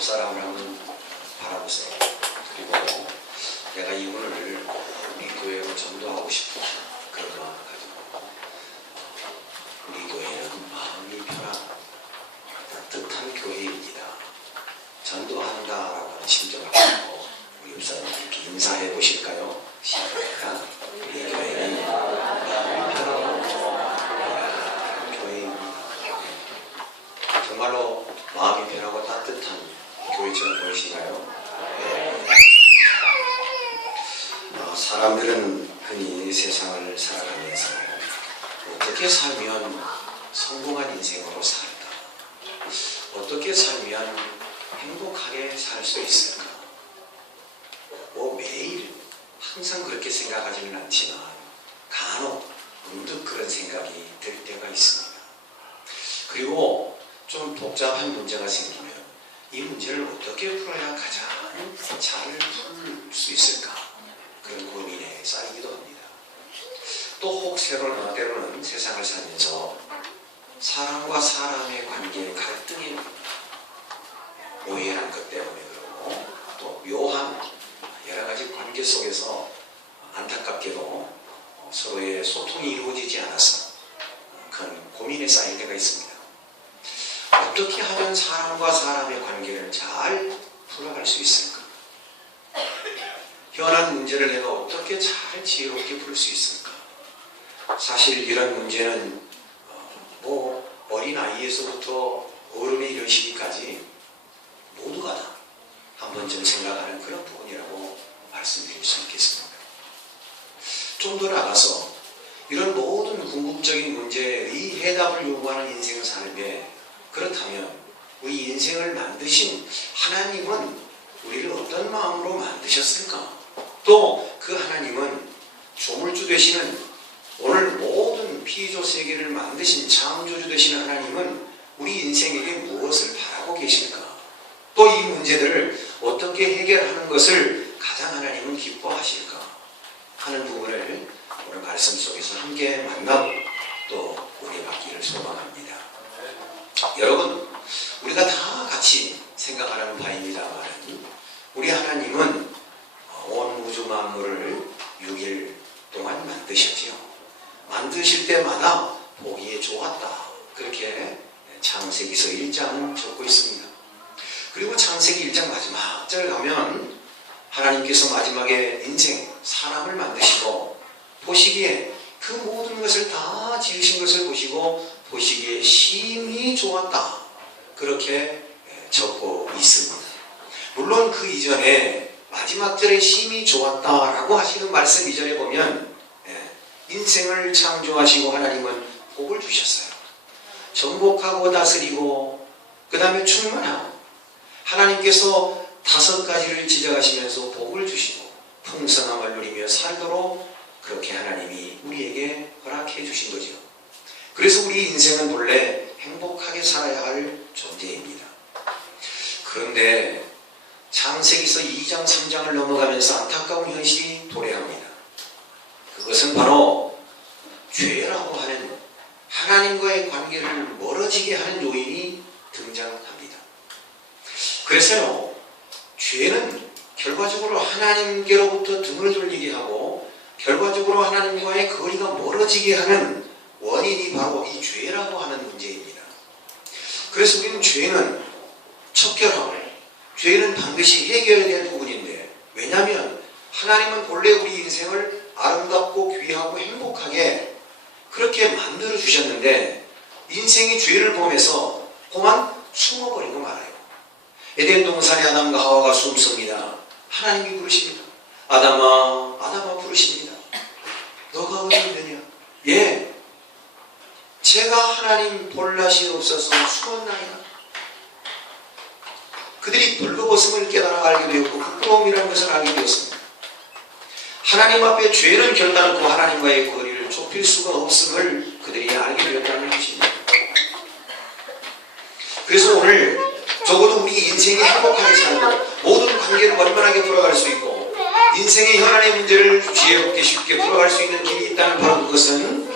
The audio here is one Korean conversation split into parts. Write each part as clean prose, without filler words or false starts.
옆 사람을 한번 바라보세요. 그리고 내가 이분을 우리 교회로 전도하고 싶은 그런 마음을 가지고, 우리 교회는 마음이 편한 따뜻한 교회입니다. 전도한다라고 하는 심정을 가지고 우리 옆사람들께 인사해 보실까요? 시작. 우리 교회는 마음이 편하고 편한 교회입니다. 정말로 마음이 편하고 따뜻한 교회처럼 보이신가요? 네. 사람들은 흔히 세상을 살아가면서 어떻게 살면 성공한 인생으로 살까? 어떻게 살면 행복하게 살 수 있을까? 매일 항상 그렇게 생각하지는 않지만 간혹 문득 그런 생각이 들 때가 있습니다. 그리고 좀 복잡한 문제가 생기면 이 문제를 어떻게 풀어야 가장 잘 풀 수 있을까? 그런 고민에 쌓이기도 합니다. 또 혹 때로는 세상을 살면서 사람과 사람의 관계의 갈등이 오해라는 것 때문에 그러고, 또 묘한 여러 가지 관계 속에서 안타깝게도 서로의 소통이 이루어지지 않아서 그런 고민에 쌓일 때가 있습니다. 어떻게 하면 사람과 사람의 관계를 잘 풀어갈 수 있을까? 현안 문제를 내가 어떻게 잘 지혜롭게 풀 수 있을까? 사실 이런 문제는 어린 아이에서부터 어른에 이르시기까지 모두가 다 한 번쯤 생각하는 그런 부분이라고 말씀드릴 수 있겠습니다. 좀 더 나가서 이런 모든 궁극적인 문제의 해답을 요구하는 인생 삶에, 그렇다면 우리 인생을 만드신 하나님은 우리를 어떤 마음으로 만드셨을까? 또 그 하나님은 조물주 되시는, 오늘 모든 피조 세계를 만드신 창조주 되시는 하나님은 우리 인생에게 무엇을 바라고 계실까? 또 이 문제들을 어떻게 해결하는 것을 가장 하나님은 기뻐하실까? 하는 부분을 오늘 말씀 속에서 함께 만나고 또 우리 받기를 소망합니다. 여러분, 우리가 다 같이 생각하는 바입니다만 우리 하나님은 온 우주 만물을 6일 동안 만드셨지요. 만드실 때마다 보기에 좋았다, 그렇게 창세기서 1장은 적고 있습니다. 그리고 창세기 1장 마지막 절 가면 하나님께서 마지막에 인생, 사람을 만드시고 보시기에 그 모든 것을 다 지으신 것을 보시고 보시기에 심히 좋았다, 그렇게 적고 있습니다. 물론 그 이전에 마지막 절에 심히 좋았다라고 하시는 말씀 이전에 보면 인생을 창조하시고 하나님은 복을 주셨어요. 정복하고 다스리고 그 다음에 충만하고, 하나님께서 5가지를 지적하시면서 복을 주시고 풍성함을 누리며 살도록 그렇게 하나님이 우리에게 허락해 주신 거죠. 그래서 우리 인생은 본래 행복하게 살아야 할 존재입니다. 그런데 창세기서 2장 3장을 넘어가면서 안타까운 현실이 도래합니다. 그것은 바로 죄라고 하는 하나님과의 관계를 멀어지게 하는 요인이 등장합니다. 그래서요, 죄는 결과적으로 하나님께로부터 등을 돌리게 하고 결과적으로 하나님과의 거리가 멀어지게 하는 원인이 바로 이 죄라고 하는 문제입니다. 그래서 우리는 죄는 척결하고 죄는 반드시 해결해야 될 부분인데, 왜냐하면 하나님은 본래 우리 인생을 아름답고 귀하고 행복하게 그렇게 만들어 주셨는데 인생이 죄를 범해서 그만 숨어버리고 말아요. 에덴 동산에 아담과 하와가 숨습니다. 하나님이 부르십니다. 아담아, 아담아 부르십니다. 너가 어디 있느냐? 예, 제가 하나님 볼낯이 없어서 숨었나이다. 그들이 벌거벗음을 깨달아 알게 되었고 부끄러움이라는 것을 알게 되었습니다. 하나님 앞에 죄는 결단코 하나님과의 거리를 좁힐 수가 없음을 그들이 알게 되었다는 것입니다. 그래서 오늘 적어도 우리 인생이 행복하게 살고 모든 관계를 원만하게 풀어갈 수 있고 인생의 현안의 문제를 지혜롭게 쉽게 풀어갈 수 있는 길이 있다는 바로 그것은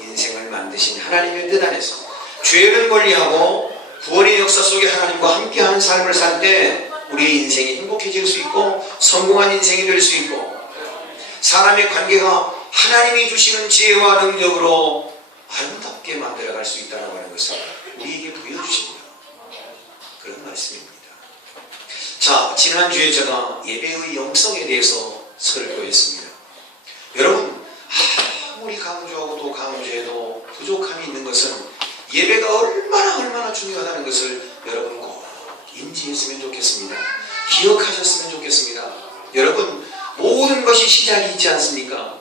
인생을 만드신 하나님의 뜻 안에서 죄를 멀리하고 구원의 역사 속에 하나님과 함께하는 삶을 살 때 우리의 인생이 행복해질 수 있고 성공한 인생이 될 수 있고 사람의 관계가 하나님이 주시는 지혜와 능력으로 아름답게 만들어갈 수 있다는 것을 우리에게 보여주십니다. 그런 말씀입니다. 자, 지난주에 제가 예배의 영성에 대해서 설교했습니다. 여러분, 아무리 강조하고 또 강조해도 부족함이 있는 것은 예배가 얼마나 중요하다는 것을 여러분 꼭 인지했으면 좋겠습니다. 기억하셨으면 좋겠습니다. 여러분, 모든 것이 시작이 있지 않습니까?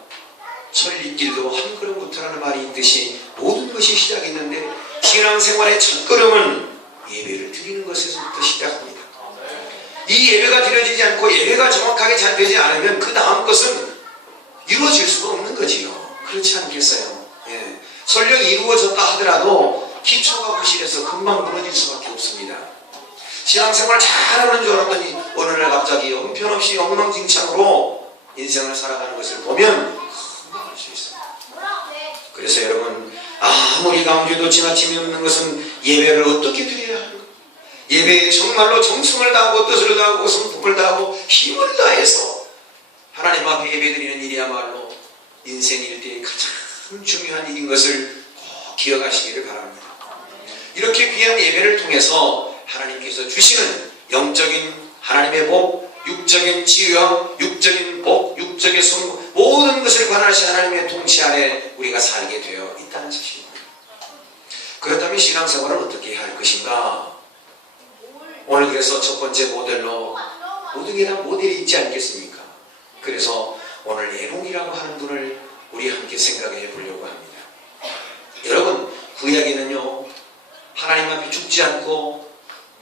천리길도 한 걸음부터라는 말이 있듯이 모든 것이 시작이 있는데 신앙생활의 첫걸음은 예배를 드리는 것에서부터 시작합니다. 이 예배가 드려지지 않고 예배가 정확하게 잘 되지 않으면 그 다음 것은 이루어질 수가 없는 거지요. 그렇지 않겠어요? 예. 설령 이루어졌다 하더라도 기초가 부실해서 금방 무너질 수밖에 없습니다. 신앙생활 잘하는 줄 알았더니 어느 날 갑자기 형편없이 엉망진창으로 인생을 살아가는 것을 보면 금방 알 수 있어요. 그래서 여러분, 아무리 강조해도 지나침이 없는 것은 예배를 어떻게 드려야 하는가? 예배에 정말로 정성을 다하고 뜻을 다하고 성품을 다하고 힘을 다해서 하나님 앞에 예배드리는 일이야말로 인생 일대에 가장 중요한 일인 것을 꼭 기억하시기를 바랍니다. 이렇게 귀한 예배를 통해서 하나님께서 주시는 영적인 하나님의 복, 육적인 지혜와 육적인 복, 육적인 성공, 모든 것을 관할하신 하나님의 통치 아래 우리가 살게 되어 있다는 사실입니다. 그렇다면 신앙생활은 어떻게 해야 할 것인가? 오늘 그래서 첫 번째 모델로 모든 게 다 모델이 있지 않겠습니까? 그래서 오늘 에녹이라고 하는 분을 우리 함께 생각해 보려고 합니다. 여러분, 구약에는요, 하나님 앞에 죽지 않고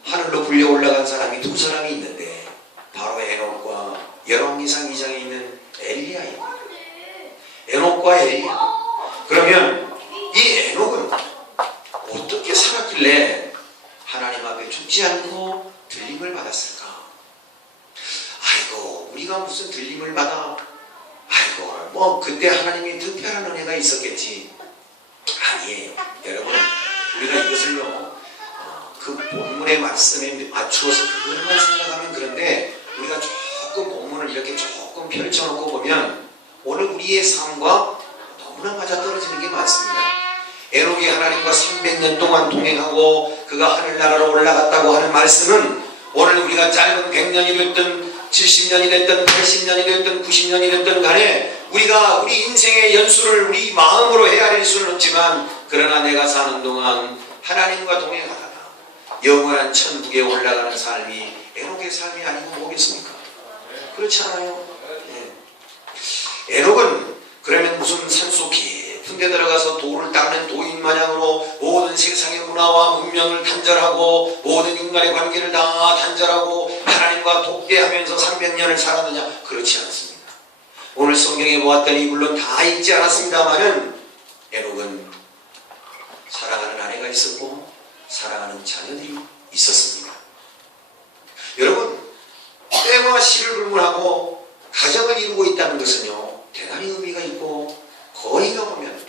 하늘로 불려 올라간 사람이 두 사람이 있는데 바로 에녹과 열왕기상 2장에 있는 엘리야입니다. 에녹과 엘리야. 그러면 이 에녹은 어떻게 살았길래 하나님 앞에 죽지 않고 들림을 받았을까? 아이고, 우리가 무슨 들림을 받아? 아이고, 뭐 그때 하나님이 특별한 은혜가 있었겠지. 아니에요. 여러분, 우리가 이것을요, 그 본문의 말씀에 맞추어서 그것만 생각하면 그런데 우리가 조금 본문을 이렇게 조금 펼쳐놓고 보면 오늘 우리의 삶과 너무나 맞아떨어지는 게 많습니다. 에녹이 하나님과 300년 동안 동행하고 그가 하늘나라로 올라갔다고 하는 말씀은 오늘 우리가 짧은 100년이 됐든 70년이 됐든 80년이 됐든 90년이 됐든 간에 우리가 우리 인생의 연수를 우리 마음으로 헤아릴 수는 없지만 그러나 내가 사는 동안 하나님과 동행하다가 영원한 천국에 올라가는 삶이 에녹의 삶이 아니고 뭐겠습니까? 그렇지 않아요? 네. 에녹은 그러면 무슨 산속 깊은 데 들어가서 돌을 닦는 도인 마냥으로 모든 세상의 문화와 문명을 단절하고 모든 인간의 관계를 다 단절하고 하나님과 독대하면서 300년을 살았느냐? 그렇지 않습니다. 오늘 성경에 보았더니 물론 다 읽지 않았습니다마는 에녹은 사랑하는 아내가 있었고 사랑하는 자녀들이 있었습니다. 여러분, 때와 시를 불문하고 가정을 이루고 있다는 것은요, 대단히 의미가 있고 거의가 보면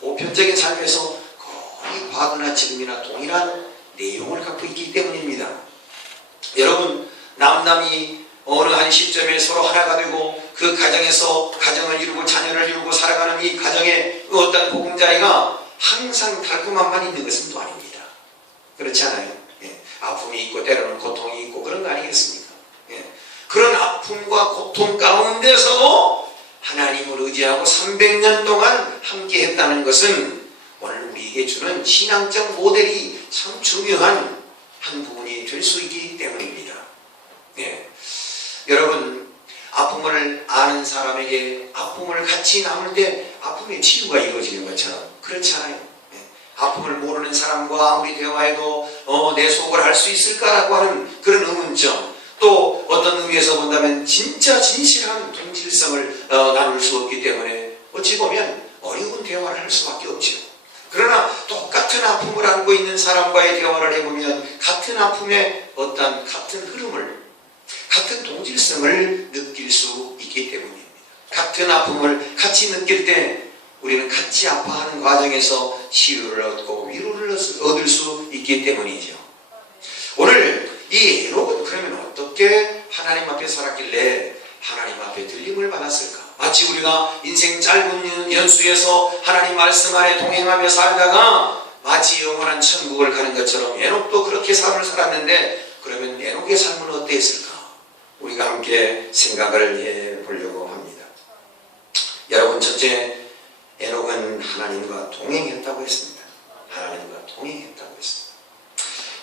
보편적인 삶에서 거의 과거나 지금이나 동일한 내용을 갖고 있기 때문입니다. 여러분, 남남이 어느 한 시점에 서로 하나가 되고 그 가정에서 가정을 이루고 자녀를 이루고 살아가는 이 가정의 어떤 보금자리가 항상 달콤함만 있는 것은 또 아닙니다. 그렇지 않아요? 예. 아픔이 있고 때로는 고통이 있고 그런 거 아니겠습니까? 예. 그런 아픔과 고통 가운데서도 하나님을 의지하고 300년 동안 함께 했다는 것은 오늘 우리에게 주는 신앙적 모델이 참 중요한 한 부분이 될 수 있기 때문입니다. 예. 여러분, 아픔을 아는 사람에게 아픔을 같이 나눌 때 아픔의 치유가 이루어지는 것처럼 그렇지 않아요? 예. 아픔을 모르는 사람과 아무리 대화해도 내 속을 알 수 있을까라고 하는 그런 의문점, 또 어떤 의미에서 본다면 진짜 진실한 동질성을 나눌 수 없기 때문에 어찌 보면 어려운 대화를 할 수밖에 없죠. 그러나 똑같은 아픔을 안고 있는 사람과의 대화를 해보면 같은 아픔의 어떤 같은 흐름을, 같은 동질성을 느낄 수 있기 때문입니다. 같은 아픔을 같이 느낄 때 우리는 같이 아파하는 과정에서 치유를 얻고 위로를 얻을 수 있기 때문이죠. 오늘 어떻게 하나님 앞에 살았길래 하나님 앞에 들림을 받았을까? 마치 우리가 인생 짧은 연수에서 하나님 말씀 안에 동행하며 살다가 마치 영원한 천국을 가는 것처럼 에녹도 그렇게 삶을 살았는데, 그러면 에녹의 삶은 어땠을까? 우리가 함께 생각을 해보려고 합니다. 여러분, 첫째, 에녹은 하나님과 동행했다고 했습니다. 하나님과 동행했다고 했습니다.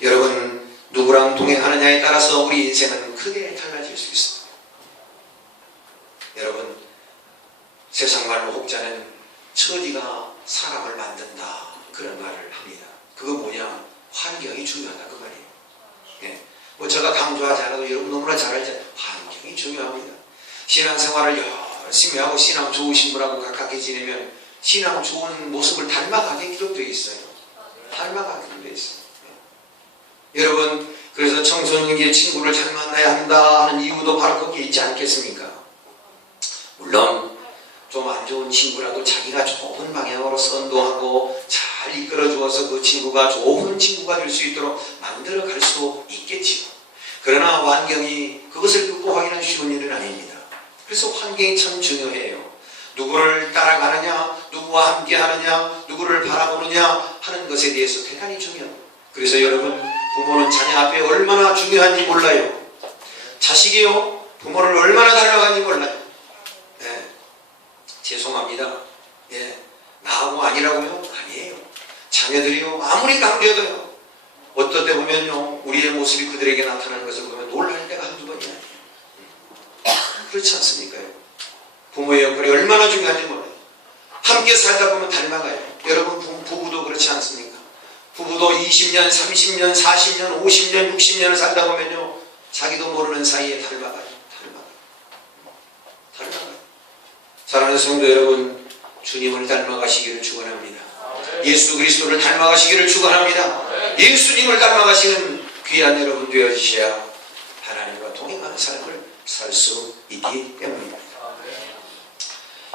여러분, 누구랑 동행하느냐에 따라서 우리 인생은 크게 달라질 수 있습니다. 여러분, 세상말로 혹자는 처지가 사람을 만든다, 그런 말을 합니다. 그거 뭐냐? 환경이 중요하다, 그 말이에요. 예. 뭐 제가 강조하지 않아도 여러분 너무나 잘 알죠. 환경이 중요합니다. 신앙생활을 열심히 하고 신앙 좋으신 분하고 가깝게 지내면 신앙 좋은 모습을 닮아가게 기록되어 있어요. 닮아가게 되어 있어요. 예. 여러분, 그래서 청소년기에 친구를 잘 만나야 한다 하는 이유도 바로 거기에 있지 않겠습니까? 물론 좀 안 좋은 친구라도 자기가 좋은 방향으로 선도하고 잘 이끌어 주어서 그 친구가 좋은 친구가 될 수 있도록 만들어 갈 수 있겠지요. 그러나 환경이 그것을 극복하기는 쉬운 일은 아닙니다. 그래서 환경이 참 중요해요. 누구를 따라가느냐, 누구와 함께 하느냐, 누구를 바라보느냐 하는 것에 대해서 대단히 중요합니다. 그래서 여러분, 부모는 자녀 앞에 얼마나 중요한지 몰라요. 자식이요, 부모를 얼마나 닮아가는지 몰라요. 네. 죄송합니다. 예. 나하고 아니라고요? 아니에요. 자녀들이요, 아무리 강조해도요, 어떨 때 보면요, 우리의 모습이 그들에게 나타나는 것을 보면 놀랄 때가 한두 번이 아니에요. 그렇지 않습니까? 부모의 역할이 얼마나 중요한지 몰라요. 함께 살다 보면 닮아가요. 여러분, 부부도 그렇지 않습니까? 부부도 20년, 30년, 40년, 50년, 60년을 살다 보면요, 자기도 모르는 사이에 닮아가요. 사랑하는 성도 여러분, 주님을 닮아가시기를 축원합니다. 예수 그리스도를 닮아가시기를 축원합니다. 예수님을 닮아가시는 귀한 여러분 되어주셔야 하나님과 동행하는 삶을 살 수 있기 때문입니다.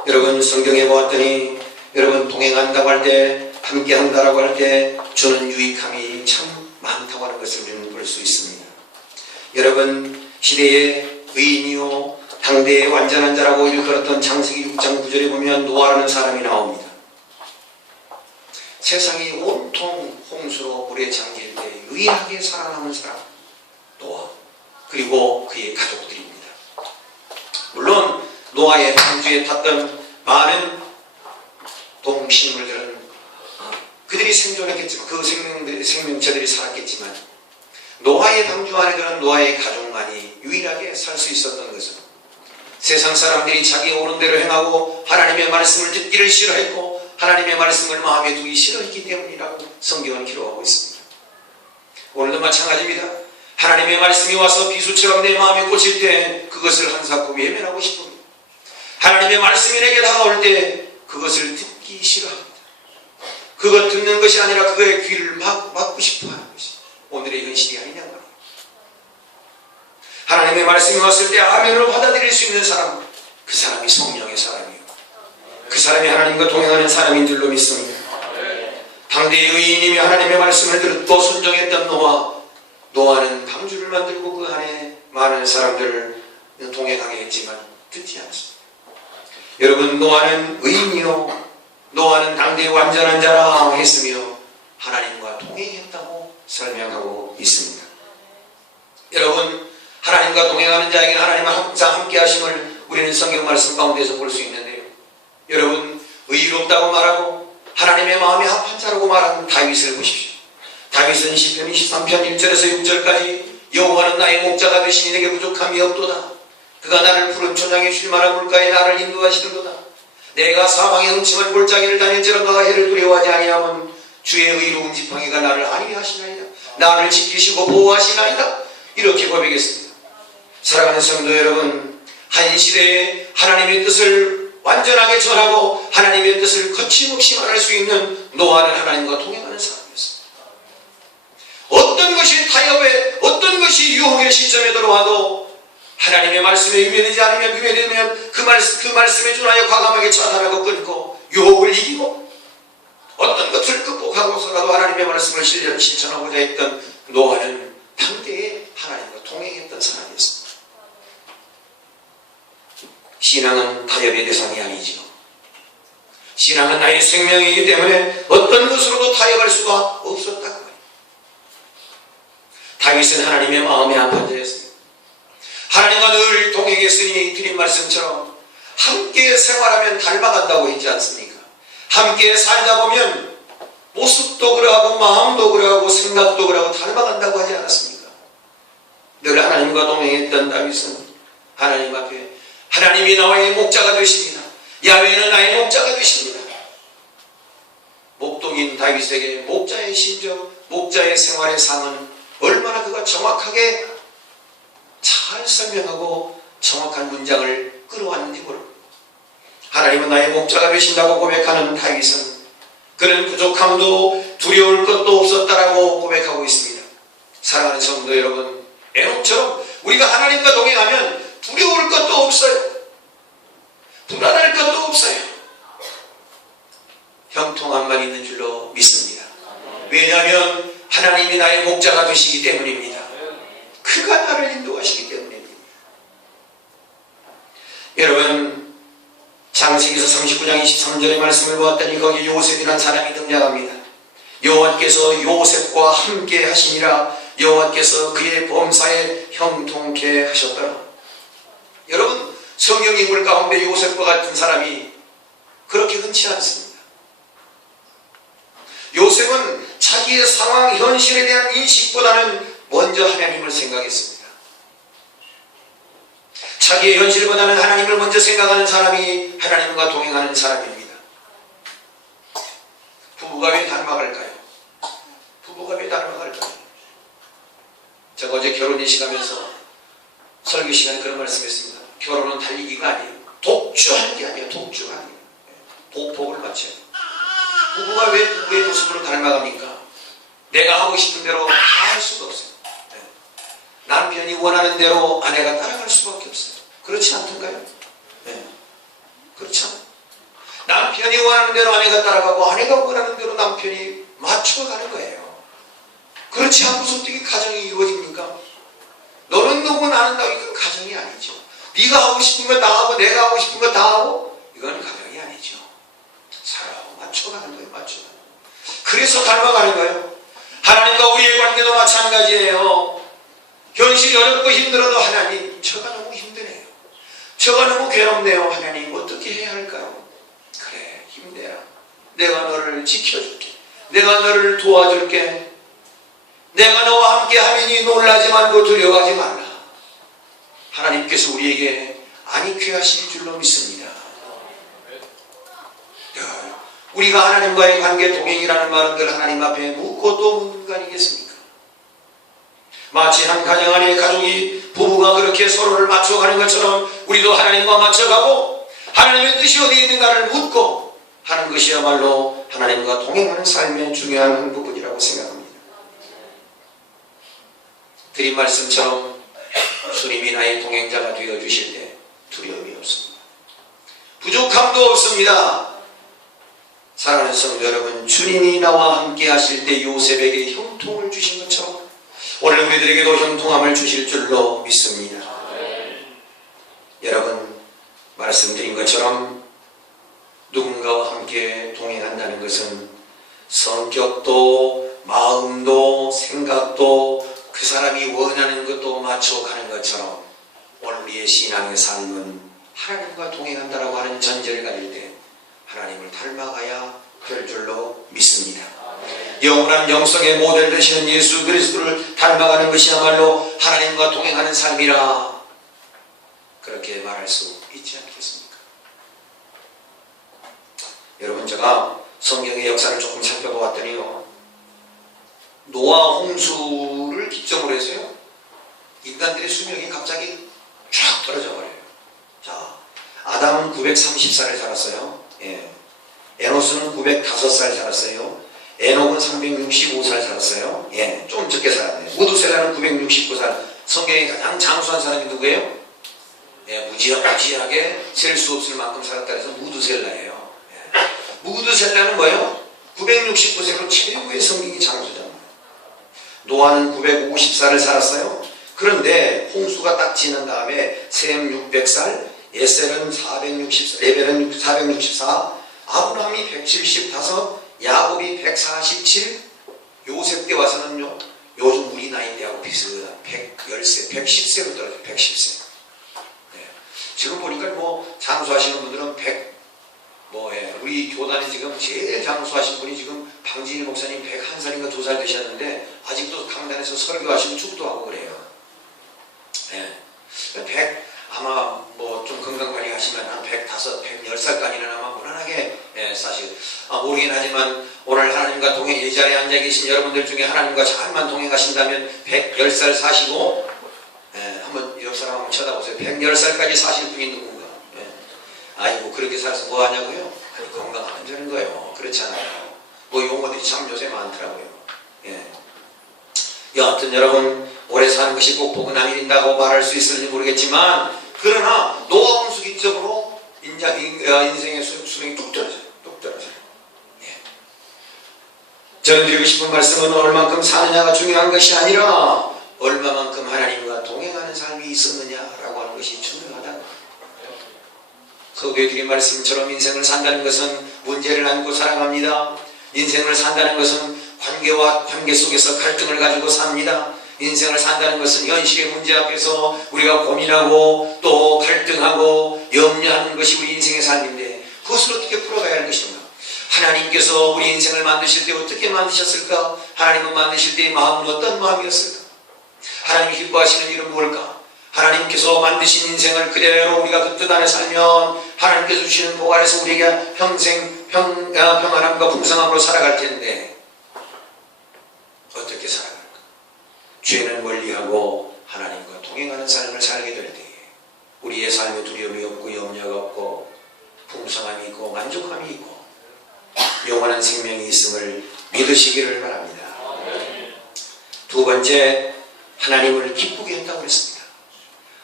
여러분, 성경에 보았더니 여러분, 동행한다고 할 때, 함께 한다라고 할 때 주는 유익함이 참 많다고 하는 것을 우리는 볼 수 있습니다. 여러분, 시대의 의인이요 당대의 완전한 자라고 일컬었던 창세기 6장 9절에 보면 노아라는 사람이 나옵니다. 세상이 온통 홍수로 물에 잠길 때 유일하게 살아남은 사람, 노아, 그리고 그의 가족들입니다. 물론 노아의 방주에 탔던 많은 동식물들은 그들이 생존했겠지만, 그 생명체들이 살았겠지만, 노아의 방주 안에 들은 노아의 가족만이 유일하게 살 수 있었던 것은, 세상 사람들이 자기 옳은 대로 행하고 하나님의 말씀을 듣기를 싫어했고 하나님의 말씀을 마음에 두기 싫어했기 때문이라고 성경은 기록하고 있습니다. 오늘도 마찬가지입니다. 하나님의 말씀이 와서 비수처럼 내 마음에 꽂힐 때 그것을 한사코 외면하고 싶습니다. 하나님의 말씀이 내게 다가올 때 그것을 듣기 싫어합니다. 그것 듣는 것이 아니라 그거의 귀를 막고 싶어하는 것이 오늘의 현실이 아니냐 말이에요. 하나님의 말씀이 왔을 때 아멘으로 받아들일 수 있는 사람, 그 사람이 성령의 사람이에요. 그 사람이 하나님과 동행하는 사람인 줄로 믿습니다. 당대의 의인이며 하나님의 말씀을 듣고 순종했던 노아는 방주를 만들고 그 안에 많은 사람들을 동행하게 했지만 듣지 않았습니다. 여러분, 노아는 의인이요, 노아는 당대의 완전한 자라 했으며 하나님과 동행했다고 설명하고 있습니다. 여러분, 하나님과 동행하는 자에게는 하나님은 항상 함께 하심을 우리는 성경 말씀 가운데서 볼 수 있는데요. 여러분, 의롭다고 말하고 하나님의 마음이 합한 자라고 말하는 다윗을 보십시오. 다윗은 시편 23편 1절에서 6절까지 여호와는 나의 목자가 되시니 내게 부족함이 없도다. 그가 나를 푸른 초장에 쉴 만한 물가에 나를 인도하시는도다. 내가 사망의 음침한 골짜기를 다닐지라도 해를 두려워하지 아니하면 주의 의로운 지팡이가 나를 안위하시나이다. 나를 지키시고 보호하시나이다. 이렇게 고백했습니다. 사랑하는 성도 여러분, 한 시대에 하나님의 뜻을 완전하게 전하고 하나님의 뜻을 거침없이 말할 수 있는 노아는 하나님과 동행하는 사람이었습니다. 어떤 것이 타협에, 어떤 것이 유혹의 시점에 들어와도 하나님의 말씀에 유배되면 그 말씀에 준하여 과감하게 차단하고 끊고 유혹을 이기고 어떤 것을 극복하고서라도 하나님의 말씀을 실천하고자 했던 노아는 당대에 하나님과 동행했던 사람이었습니다. 신앙은 타협의 대상이 아니죠. 신앙은 나의 생명이기 때문에 어떤 것으로도 타협할 수가 없었다고 말이에요. 다윗은 하나님의 마음에 아픈 자였습니다. 하나님과 늘 동행했으니 드린 말씀처럼 함께 생활하면 닮아간다고 했지 않습니까? 함께 살다 보면 모습도 그러하고 마음도 그러하고 생각도 그러하고 닮아간다고 하지 않았습니까? 늘 하나님과 동행했던 다윗은 하나님 앞에 하나님이 나의 목자가 되십니다. 야훼는 나의 목자가 되십니다. 목동인 다윗에게 목자의 심정, 목자의 생활의 상은 얼마나 그가 정확하게 잘 설명하고 정확한 문장을 끌어왔는지 모릅니다. 하나님은 나의 목자가 되신다고 고백하는 다윗은 그는 부족함도 두려울 것도 없었다라고 고백하고 있습니다. 사랑하는 성도 여러분, 에녹처럼 우리가 하나님과 동행하면 두려울 것도 없어요. 불안할 것도 없어요. 형통함만 있는 줄로 믿습니다. 왜냐하면 하나님이 나의 목자가 되시기 때문입니다. 그가 나를 인도하시기 때문입니다. 여러분, 창세기서 39장 23절의 말씀을 보았더니 거기 요셉이라는 사람이 등장합니다. 여호와께서 요셉과 함께 하시니라. 여호와께서 그의 범사에 형통케 하셨더라. 여러분, 성경 인물 가운데 요셉과 같은 사람이 그렇게 흔치 않습니다. 요셉은 자기의 상황, 현실에 대한 인식보다는 먼저 하나님을 생각했습니다. 자기의 현실보다는 하나님을 먼저 생각하는 사람이 하나님과 동행하는 사람입니다. 부부가 왜 닮아갈까요? 부부가 왜 닮아갈까요? 제가 어제 결혼이식 하면서 설교 시간에 그런 말씀했습니다. 결혼은 달리기가 아니에요. 독주하는 게 아니에요. 독주가 아니에요. 보폭을 맞춰요. 부부가 왜 부부의 모습으로 닮아갑니까? 내가 하고 싶은 대로 다 할 수가 없어요. 남편이 원하는 대로 아내가 따라갈 수밖에 없어요. 그렇지 않던가요? 그렇죠. 남편이 원하는 대로 아내가 따라가고 아내가 원하는 대로 남편이 맞춰가는 거예요. 그렇지 않고서 어떻게 가정이 이루어집니까? 너는 누구 나는 나, 이건 가정이 아니죠. 네가 하고 싶은 거 다 하고 내가 하고 싶은 거 다 하고 이건 가정이 아니죠. 서로 맞춰가는 거예요. 맞춰가는 거예요. 그래서 닮아가는 거예요. 하나님과 우리의 관계도 마찬가지예요. 현실이 어렵고 힘들어도 하나님, 저가 너무 힘드네요. 저가 너무 괴롭네요. 하나님, 어떻게 해야 할까요? 그래, 힘내라. 내가 너를 지켜줄게. 내가 너를 도와줄게. 내가 너와 함께 하면이 놀라지 말고 두려워하지 말라. 하나님께서 우리에게 안이 귀하실 줄로 믿습니다. 우리가 하나님과의 관계 동행이라는 말은 늘 하나님 앞에 묻고 또 묻는 거 아니겠습니까? 마치 한 가정 안에 가족이 부부가 그렇게 서로를 맞춰가는 것처럼 우리도 하나님과 맞춰가고 하나님의 뜻이 어디에 있는가를 묻고 하는 것이야말로 하나님과 동행하는 삶의 중요한 한 부분이라고 생각합니다. 드린 말씀처럼 주님이 나의 동행자가 되어주실 때 두려움이 없습니다. 부족함도 없습니다. 사랑하는 성도 여러분, 주님이 나와 함께 하실 때 요셉에게 형통을 주신 것처럼 오늘 우리들에게도 형통함을 주실 줄로 믿습니다. 여러분, 말씀드린 것처럼 누군가와 함께 동행한다는 것은 성격도 마음도 생각도 그 사람이 원하는 것도 맞춰가는 것처럼 오늘 우리의 신앙의 삶은 하나님과 동행한다라고 하는 전제를 가질 때 하나님을 닮아가야 될 줄로 믿습니다. 영원한 영성의 모델 되시는 예수 그리스도를 닮아가는 것이야말로 하나님과 동행하는 삶이라 그렇게 말할 수 있지 않겠습니까? 여러분, 제가 성경의 역사를 조금 살펴보았더니요, 노아 홍수를 기점으로 해서요 인간들의 수명이 갑자기 쫙 떨어져 버려요. 자, 아담은 930살을 살았어요. 에노스는 905살 살았어요. 에녹은 365살 살았어요. 좀 적게 살았네요. 무두셀라는 969살. 성경에 가장 장수한 사람이 누구예요? 무지하게 셀 수 없을 만큼 살았다 해서 무두셀라예요. 무두셀라는 뭐예요? 969세로 최고의 성경이 장수잖아요. 노아는 950살을 살았어요. 그런데 홍수가 딱 지난 다음에 셈 600살, 에셀은 464, 레벨은 464, 아브라함이 175, 야곱이 147, 요셉 때 와서는요, 요즘 우리 나이 때하고 비슷한 110세, 110세로 떨어져요. 110세. 네. 지금 보니까 뭐 장수하시는 분들은 100, 우리 교단에 지금 제일 장수하신 분이 지금 방진희 목사님 101살인가 2살 되셨는데 아직도 강단에서 설교하시고 축도하고 그래요. 네. 100, 아마 뭐 좀 건강관리 하시면 한 105, 110살까지는 아마 무난하게 사실 모르긴 하지만 오늘 하나님과 동행 이 자리에 앉아 계신 여러분들 중에 하나님과 잘만 동행하신다면 110살 사시고 한번 옆 사람 한번 쳐다보세요. 110살까지 사실 분이 누군가. 아이고 그렇게 살아서 뭐 하냐고요? 건강하면 되는 거예요. 그렇잖아요. 뭐 용어들이 참 요새 많더라고요. 여하튼 여러분 오래 사는 것이 꼭 복은 아닌다고 말할 수 있을지 모르겠지만 그러나 노원수기적으로 인생의 수명이 뚝 떨어져요. 뚝 떨어져요. 저는 드리고 싶은 말씀은 얼만큼 사느냐가 중요한 것이 아니라 얼마만큼 하나님과 동행하는 삶이 있었느냐라고 하는 것이 중요하다. 서두에 드린 말씀처럼 인생을 산다는 것은 문제를 안고 살아갑니다. 인생을 산다는 것은 관계와 관계 속에서 갈등을 가지고 삽니다. 인생을 산다는 것은 현실의 문제 앞에서 우리가 고민하고 또 갈등하고 염려하는 것이 우리 인생의 삶인데 그것을 어떻게 풀어가야 하는 것인가? 하나님께서 우리 인생을 만드실 때 어떻게 만드셨을까? 하나님은 만드실 때의 마음은 어떤 마음이었을까? 하나님이 기뻐하시는 일은 무엇일까? 하나님께서 만드신 인생을 그대로 우리가 그 뜻 안에 살면 하나님께서 주시는 복 안에서 우리에게 평생 평안함과 풍성함으로 살아갈 텐데 어떻게 살아갈까? 죄는 멀리하고 하나님과 동행하는 삶을 살게 될 때에 우리의 삶에 두려움이 없고 염려가 없고 풍성함이 있고 만족함이 있고 영원한 생명이 있음을 믿으시기를 바랍니다. 두 번째, 하나님을 기쁘게 한다고 했습니다.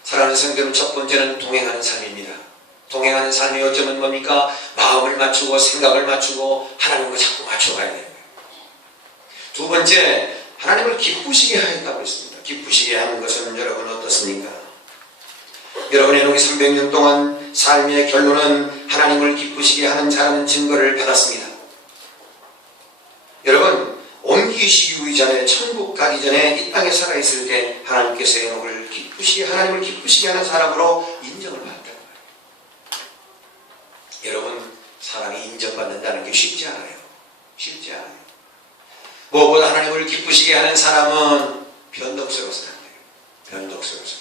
사랑하는 성도는 첫 번째는 동행하는 삶입니다. 동행하는 삶이 어쩌면 뭡니까? 마음을 맞추고 생각을 맞추고 하나님과 자꾸 맞춰가야 돼요. 두 번째, 하나님을 기쁘시게 하였다고 했습니다. 기쁘시게 하는 것은 여러분 어떻습니까? 여러분의 여기 300년 동안 삶의 결론은 하나님을 기쁘시게 하는 자라는 증거를 받았습니다. 여러분, 옮기시기 전에 천국 가기 전에 이 땅에 살아있을 때 하나님께서 하나님을 기쁘시게 하는 사람으로 인정을 받았다는 거예요. 여러분, 사람이 인정받는다는 게 쉽지 않아요. 쉽지 않아요. 무엇보다 하나님을 기쁘시게 하는 사람은 변덕스러워서 안 돼요. 변덕스러워서.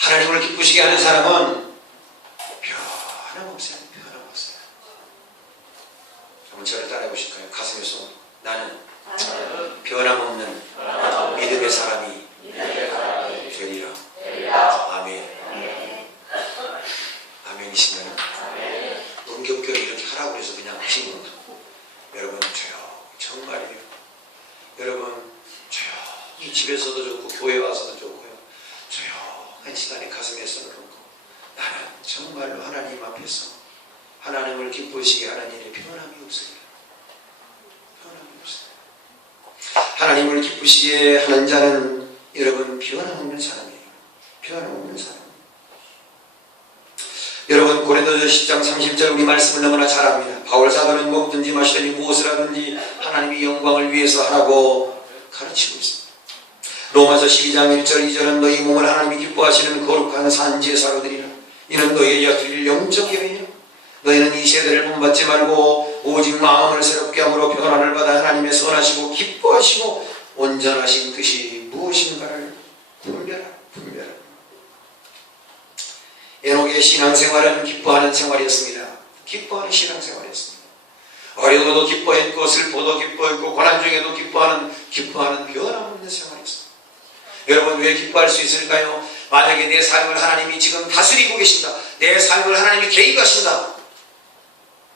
하나님을 기쁘시게 하는 사람은 변함없어요. 변함없어요. 한번 저를 따라해 보실까요? 가슴에 손. 나는 변함없는 믿음의 사람이 되리라. 아멘. 아멘이신가요? 은격교를 이렇게 하라고 해서 그냥 하신 겁니다. 여러분, 정말이에요. 여러분, 조용히 집에서도 좋고 교회 와서도 좋고요. 조용한 시간에 가슴에 손을 얹고 나는 정말로 하나님 앞에서 하나님을 기쁘시게 하는 일에 변함이 없어요. 변함이 없어요. 하나님을 기쁘시게 하는 자는 여러분 변함없는 사람이에요. 변함없는 사람. 여러분 고린도서 10장 30절 우리 말씀을 너무나 잘 압니다. 바울 사도는 먹든지 마시든지 무엇을 하든지 하나님의 영광을 위해서 하라고 가르치고 있습니다. 로마서 12장 1절 2절은 너희 몸을 하나님이 기뻐하시는 거룩한 산제사로 드리라. 이는 너희의 드릴 영적 예배니라. 너희는 이 세대를 본받지 말고 오직 마음을 새롭게 함으로 변화를 받아 하나님의 선하시고 기뻐하시고 온전하신 뜻이 무엇인가를 분별하라. 에녹의 신앙생활은 기뻐하는 생활이었습니다. 기뻐하는 신앙생활이었습니다. 어려워도 기뻐했고 슬퍼도 기뻐했고 고난 중에도 기뻐하는 변함없는 생활이었습니다. 여러분 왜 기뻐할 수 있을까요? 만약에 내 삶을 하나님이 지금 다스리고 계신다. 내 삶을 하나님이 개입하신다.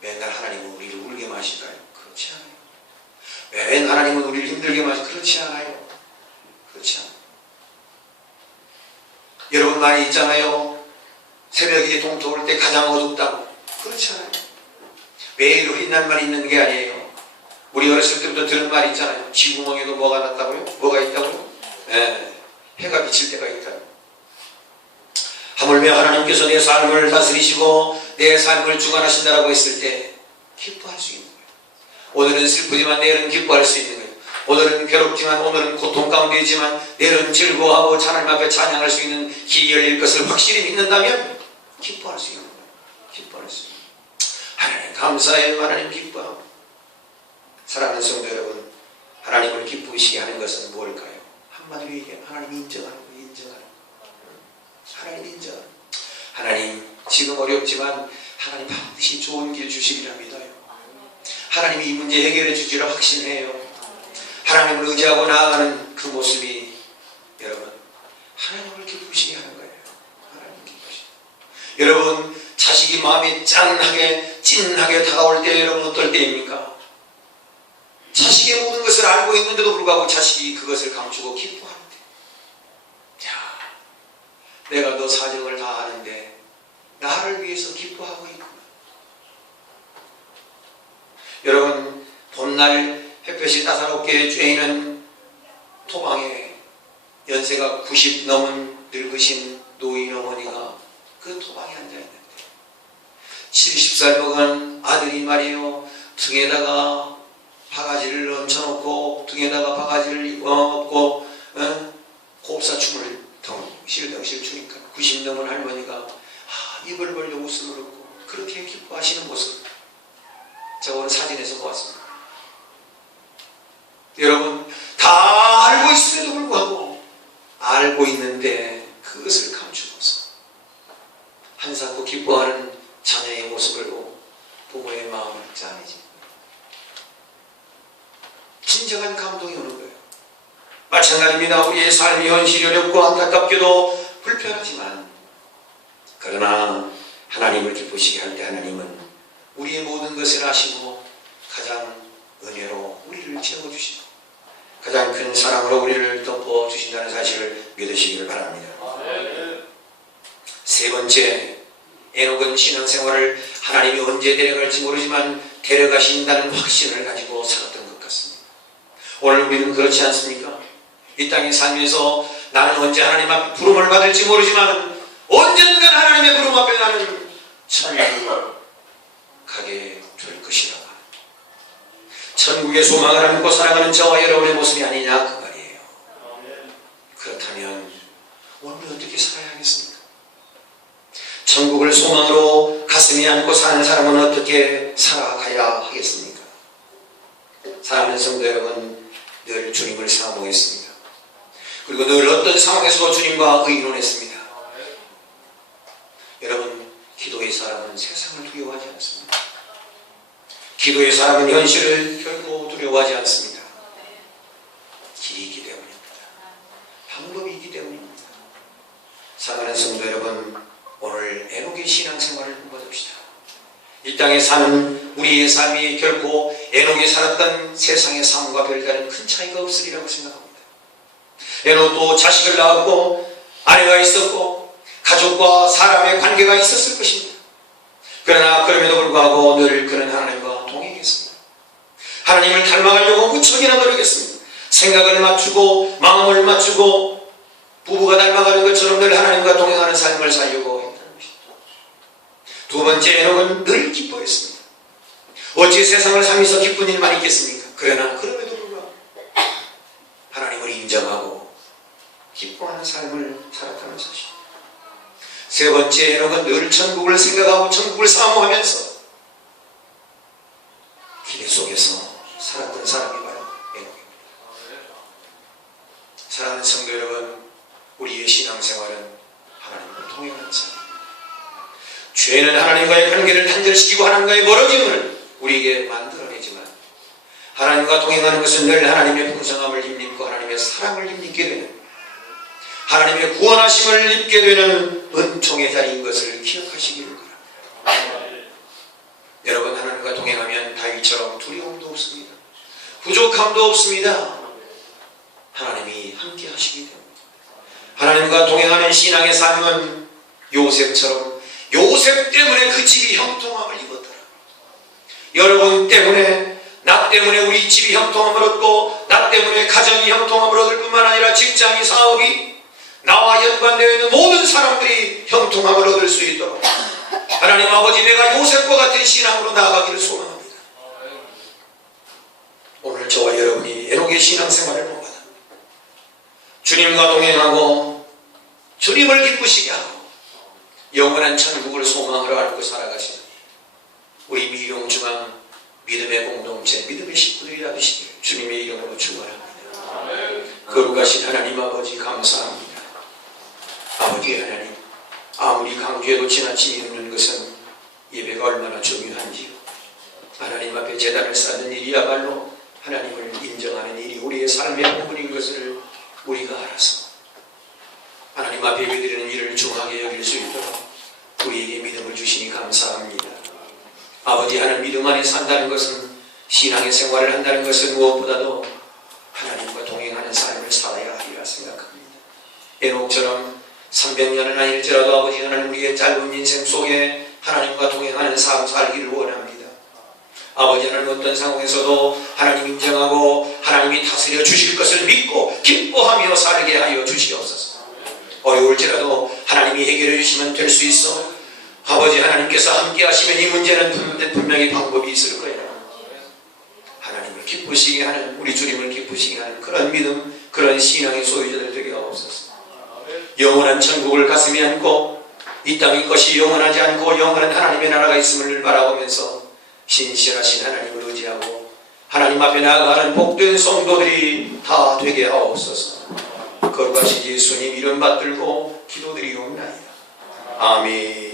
맨날 하나님은 우리를 울게 마실까요? 그렇지 않아요. 맨 하나님은 우리를 힘들게 마실까요? 그렇지 않아요. 그렇지 않아요. 여러분 말이 있잖아요. 새벽이 동토올 때 가장 어둡다고. 그렇지 않아요. 매일 우리난 말이 있는 게 아니에요. 우리 어렸을 때부터 들은 말이 있잖아요. 쥐구멍에도 뭐가 났다고요? 뭐가 있다고요? 네. 해가 비칠 때가 있다고. 하물며 하물며 하나님께서 내 삶을 다스리시고 내 삶을 주관하신다라고 했을 때 기뻐할 수 있는 거예요. 오늘은 슬프지만 내일은 기뻐할 수 있는 거예요. 오늘은 괴롭지만 오늘은 고통 가운데 있지만 내일은 즐거워하고 하나님 앞에 찬양할 수 있는 길이 열릴 것을 확실히 믿는다면 기뻐할 수 있는 거예요. 기뻐할 수 있는 거예요. 하나님 감사해요. 하나님 기뻐하고. 사랑하는 성도 여러분, 하나님을 기쁘시게 하는 것은 무엇일까요? 한마디로 얘기하면 하나님 인정하는 거예요. 인정하는 거예요. 하나님 인정하는 거예요. 하나님 지금 어렵지만 하나님 반드시 좋은 길 주시리라 믿어요. 하나님이 이 문제 해결해 주시리라 확신해요. 하나님을 의지하고 나아가는 그 모습이 여러분 하나님을 기쁘시게 하는 거예요. 하나님 기쁘시게. 여러분 자식이 마음이 찐하게 다가올 때 여러분 어떨 때입니까? 자식의 모든 것을 알고 있는데도 불구하고 자식이 그것을 감추고 기뻐하는 때, 야, 내가 너 사정을 다 아는데 나를 위해서 기뻐하고 있구나. 여러분 봄날 햇볕이 따사롭게 쬐이는 토방에 연세가 90 넘은 늙으신 노인 어머니가 그 토방에 앉아있는데 70살 먹은 아들이 말이에요. 등에다가 바가지를 얹혀놓고 등에다가 바가지를 입어놓고 곱사춤을 덩실덩실 추니까 90 넘은 할머니가 입을 벌려 웃음을 얻고 그렇게 기뻐하시는 모습 저건 사진에서 보았습니다. 여러분 다 알고 있음에도 불구하고 알고 있는데 그것을 감추고서 한사코 기뻐하는 자녀의 모습을 보고 부모의 마음은 짠해집니다. 진정한 감동이 오는 거예요. 마찬가지입니다. 우리의 삶이 현실이 어렵고 안타깝게도 불편하지만 그러나 하나님을 기쁘시게 할 때 하나님은 우리의 모든 것을 아시고 가장 은혜로 우리를 채워주시고 가장 큰 사랑으로 우리를 덮어주신다는 사실을 믿으시기를 바랍니다. 세 번째, 에녹은 신앙생활을 하나님이 언제 데려갈지 모르지만 데려가신다는 확신을 가지고 살았던 것 같습니다. 오늘 우리는 그렇지 않습니까? 이 땅에 살면서 나는 언제 하나님 앞에 부름을 받을지 모르지만 언젠가 하나님의 부름 앞에 나는 천국을 가게 될 것이라고 합니다. 천국의 소망을 안고 살아가는 저와 여러분의 모습이 아니냐 그 말이에요. 그렇다면 오늘 어떻게 살아야 하겠습니까? 천국을 소망으로 가슴에 안고 사는 사람은 어떻게 살아가야 하겠습니까? 사랑하는 성도 여러분, 늘 주님을 사모했습니다. 그리고 늘 어떤 상황에서도 주님과 의논했습니다. 여러분, 기도의 사람은 세상을 두려워하지 않습니다. 기도의 사람은 현실을 결코 두려워하지 않습니다. 길이 있기 때문입니다. 방법이 있기 때문입니다. 사랑하는 성도 여러분, 오늘 에녹의 신앙생활을 본받읍시다. 이 땅에 사는 우리의 삶이 결코 에녹이 살았던 세상의 삶과 별다른 큰 차이가 없으리라고 생각합니다. 에녹도 자식을 낳았고 아내가 있었고 가족과 사람의 관계가 있었을 것입니다. 그러나 그럼에도 불구하고 늘 그는 하나님과 동행했습니다. 하나님을 닮아가려고 무척이나 노력했습니다. 생각을 맞추고 마음을 맞추고 부부가 닮아가는 것처럼 늘 하나님과 동행하는 삶을 살려고 했다는 것입니다. 두 번째, 에녹은 늘 기뻐했습니다. 어찌 세상을 살면서 기쁜 일만 있겠습니까? 그러나 그럼에도 불구하고 하나님을 인정하고 기뻐하는 삶을 살았다는 사실. 세 번째, 에녹은 늘 천국을 생각하고 천국을 사모하면서 기대 속에서 살았던 사람이 바로 에녹입니다. 사랑하는 성도 여러분, 우리의 신앙생활은 하나님과 동행하는 삶입니다. 죄는 하나님과의 관계를 단절시키고 하나님과의 멀어짐을 우리에게 만들어내지만 하나님과 동행하는 것은 늘 하나님의 풍성함을 힘입고 하나님의 사랑을 힘입게 되는 하나님의 구원하심을 입게 되는 은총의 자리인 것을 기억하시기를 바랍니다. 여러분, 하나님과 동행하면 다윗처럼 두려움도 없습니다. 부족함도 없습니다. 하나님이 함께 하시기 때문에 하나님과 동행하는 신앙의 삶은 요셉처럼 요셉 때문에 그 집이 형통함을 입었더라. 여러분 때문에, 나 때문에 우리 집이 형통함을 얻고 나 때문에 가정이 형통함을 얻을 뿐만 아니라 직장이, 사업이, 나와 연관되어 있는 모든 사람들이 형통함을 얻을 수 있도록 하나님 아버지, 내가 요셉과 같은 신앙으로 나아가기를 소망합니다. 오늘 저와 여러분이 에녹의 신앙생활을 보면 주님과 동행하고 주님을 기쁘시게 하고 영원한 천국을 소망으로 앓고 살아가시는 우리 미룡중앙 믿음의 공동체, 믿음의 식구들이 되시길 주님의 이름으로 축원합니다. 거룩하신 하나님 아버지, 감사합니다. 아버지 하나님, 아무리 강조해도 지나침이 없는 것은 예배가 얼마나 중요한지요. 하나님 앞에 제단을 쌓는 일이야말로 하나님을 인정하는 일이 우리의 삶의 부분인 것을 우리가 알아서 하나님 앞에 예배드리는 일을 중하게 여길 수 있도록 우리에게 믿음을 주시니 감사합니다. 아버지, 하나님 믿음 안에 산다는 것은, 신앙의 생활을 한다는 것은 무엇보다도 하나님과 동행하는 삶을 살아야 하리라 생각합니다. 에녹처럼 300년은 아닐지라도 아버지 하나님, 우리의 짧은 인생 속에 하나님과 동행하는 삶 살기를 원합니다. 아버지 하나님, 어떤 상황에서도 하나님 인정하고 하나님이 다스려 주실 것을 믿고 기뻐하며 살게 하여 주시옵소서. 어려울지라도 하나님이 해결해 주시면 될 수 있어. 아버지 하나님께서 함께 하시면 이 문제는 분명히 방법이 있을 거예요. 하나님을 기쁘시게 하는, 우리 주님을 기쁘시게 하는 그런 믿음, 그런 신앙의 소유자들 되게 하옵소서. 영원한 천국을 가슴에 안고 이 땅의 것이 영원하지 않고 영원한 하나님의 나라가 있음을 바라보면서 신실하신 하나님을 의지하고 하나님 앞에 나아가는 복된 성도들이 다 되게 하옵소서. 거룩하신 예수님 이름 받들고 기도드리옵나이다. 아멘.